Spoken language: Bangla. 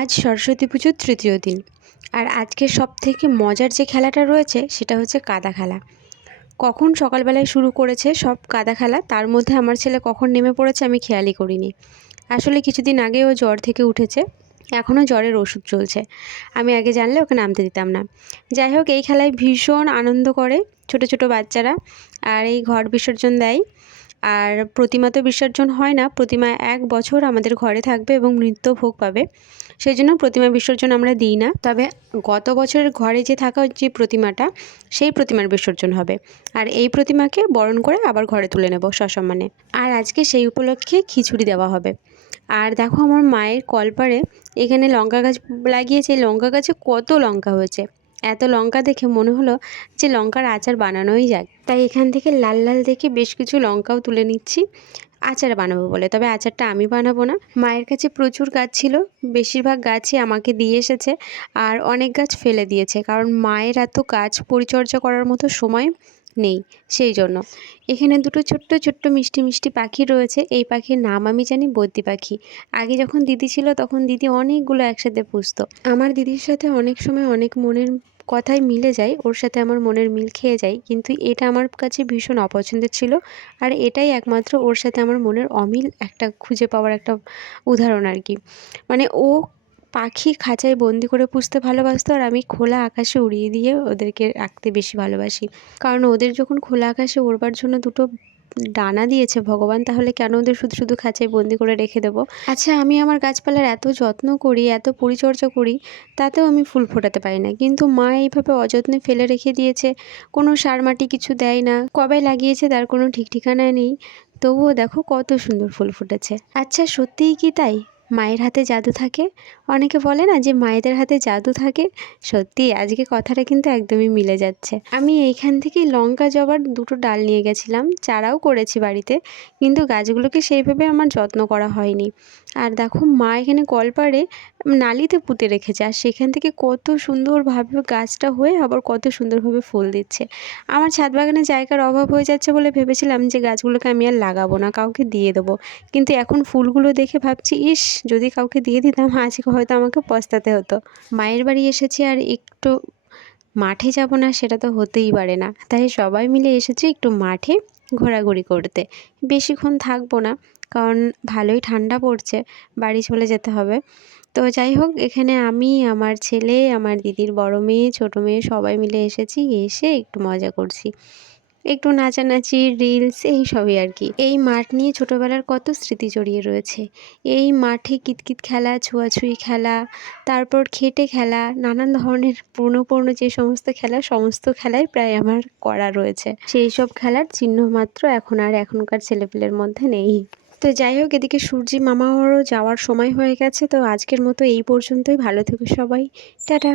আজ সরস্বতী পুজোর তৃতীয় দিন। আর আজকে সবথেকে মজার যে খেলাটা রয়েছে সেটা হচ্ছে কাদা খেলা। কখন সকালবেলায় শুরু করেছে সব কাদা খেলা, তার মধ্যে আমার ছেলে কখন নেমে পড়েছে আমি খেয়ালই করিনি। আসলে কিছুদিন আগে ও জ্বর থেকে উঠেছে, এখনও জ্বরের ওষুধ চলছে। আমি আগে জানলে ওকে নামতে দিতাম না। যাই হোক, এই খেলায় ভীষণ আনন্দ করে ছোট ছোট বাচ্চারা। আর এই ঘট বিসর্জন দেয়। আর প্রতিমা তো বিসর্জন হয় না, প্রতিমা 1 বছর আমাদের ঘরে থাকবে এবং নৃত্য ভোগ পাবে। সেই জন্য প্রতিমা বিসর্জন আমরা দিই না। তবে গত বছরের ঘরে যে থাকা যে প্রতিমাটা, সেই প্রতিমার বিসর্জন হবে। আর এই প্রতিমাকে বরণ করে আবার ঘরে তুলে নেব সসম্মানে। আর আজকে সেই উপলক্ষে খিচুড়ি দেওয়া হবে। আর দেখো, আমার মায়ের কলপারে এখানে লঙ্কা গাছ লাগিয়েছে। এই লঙ্কা গাছে কত লঙ্কা হয়েছে! এত লঙ্কা দেখে মনে হলো যে লঙ্কার আচার বানানোই যাক। তাই এখান থেকে লাল লাল দেখে বেশ কিছু লঙ্কাও তুলে নিচ্ছি আচার বানাবো বলে। তবে আচারটা আমি বানাবো না, মায়ের কাছে প্রচুর গাছ ছিল, বেশিরভাগ গাছই আমাকে দিয়ে এসেছে। আর অনেক গাছ ফেলে দিয়েছে, কারণ মায়ের এত গাছ পরিচর্যা করার মতো সময় নেই। সেই জন্য এখানে দুটো ছোট্ট ছোট্ট মিষ্টি মিষ্টি পাখি রয়েছে। এই পাখির নাম আমি জানি বদ্যি পাখি। আগে যখন দিদি ছিল তখন দিদি অনেকগুলো একসাথে পুষতো। আমার দিদির সাথে অনেক সময় অনেক মনের কথাই মিলে যায়, ওর সাথে আমার মনের মিল খেয়ে যায়, কিন্তু এটা আমার কাছে ভীষণ অপছন্দের ছিল। আর এটাই একমাত্র ওর সাথে আমার মনের অমিল একটা খুঁজে পাওয়ার একটা উদাহরণ আর কি। মানে ও পাখি খাঁচায় বন্দি করে পুষতে ভালোবাসতো, আর আমি খোলা আকাশে উড়িয়ে দিয়ে ওদেরকে রাখতে বেশি ভালোবাসি। কারণ ওদের যখন খোলা আকাশে ওড়বার জন্য দুটো ডানা দিয়েছে ভগবান, তাহলে কেন ওদের শুধু শুধু খাঁচায় বন্দি করে রেখে দেবো? আচ্ছা, আমি আমার গাছপালার এত যত্ন করি, এত পরিচর্যা করি, তাতেও আমি ফুল ফোটাতে পারি না। কিন্তু মা এইভাবে অযত্নে ফেলে রেখে দিয়েছে, কোনো সার মাটি কিছু দেয় না, কবে লাগিয়েছে তার কোনো ঠিক ঠিকানা নেই, তবুও দেখো কত সুন্দর ফুল ফুটেছে। আচ্ছা, সত্যিই কি তাই মায়ের হাতে জাদু থাকে? অনেকে বলে না যে মায়েদের হাতে জাদু থাকে। সত্যি আজকে কথাটা কিন্তু একদমই মিলে যাচ্ছে। আমি এইখান থেকেই লঙ্কা জবার দুটো ডাল নিয়ে গেছিলাম, চারাও করেছি বাড়িতে, কিন্তু গাছগুলোকে সেইভাবে আমার যত্ন করা হয়নি। আর দেখো, মা এখানে কলপাড়ে নালিতে পুঁতে রেখেছে, আর সেখান থেকে কত সুন্দরভাবে গাছটা হয়ে আবার কত সুন্দরভাবে ফুল দিচ্ছে। আমার ছাদ বাগানে জায়গার অভাব হয়ে যাচ্ছে বলে ভেবেছিলাম যে গাছগুলোকে আমি আর লাগাবো না, কাউকে দিয়ে দেবো। কিন্তু এখন ফুলগুলো দেখে ভাবছি, ইস, যদি কাউকে দিয়ে দিতাম আজকে হয়তো আমাকে পস্তাতে হতো। মায়ের বাড়ি এসেছি আর একটু মাঠে যাব না সেটা তো হতেই পারে না। তাই সবাই মিলে এসেছি একটু মাঠে ঘোরাঘুরি করতে। বেশিক্ষণ থাকবো না, কারণ ভালোই ঠান্ডা পড়ছে, বাড়ি চলে যেতে হবে। তো যাই হোক, এখানে আমি, আমার ছেলে, আমার দিদির বড় মেয়ে, ছোটো মেয়ে সবাই মিলে এসেছি, এসে একটু মজা করছি, একটু নাচানাচি, রিলস, এই সবই আর কি। এই মাঠ নিয়ে ছোটোবেলার কত স্মৃতি জড়িয়ে রয়েছে। এই মাঠে কিতকিত খেলা, ছোঁয়াছুঁয়ি খেলা, তারপর খেটে খেলা, নানান ধরনের পুরনো পুরনো যে সমস্ত খেলা, সমস্ত খেলাই প্রায় আমার করা রয়েছে। সেই সব খেলার চিহ্ন মাত্র এখন আর এখনকার ছেলেপিলের মধ্যে নেই। তো যাই হোক, এদিকে সূর্যি মামারও যাওয়ার সময় হয়ে গেছে। তো আজকের মতো এই পর্যন্তই। ভালো থেকো সবাই, টাটা।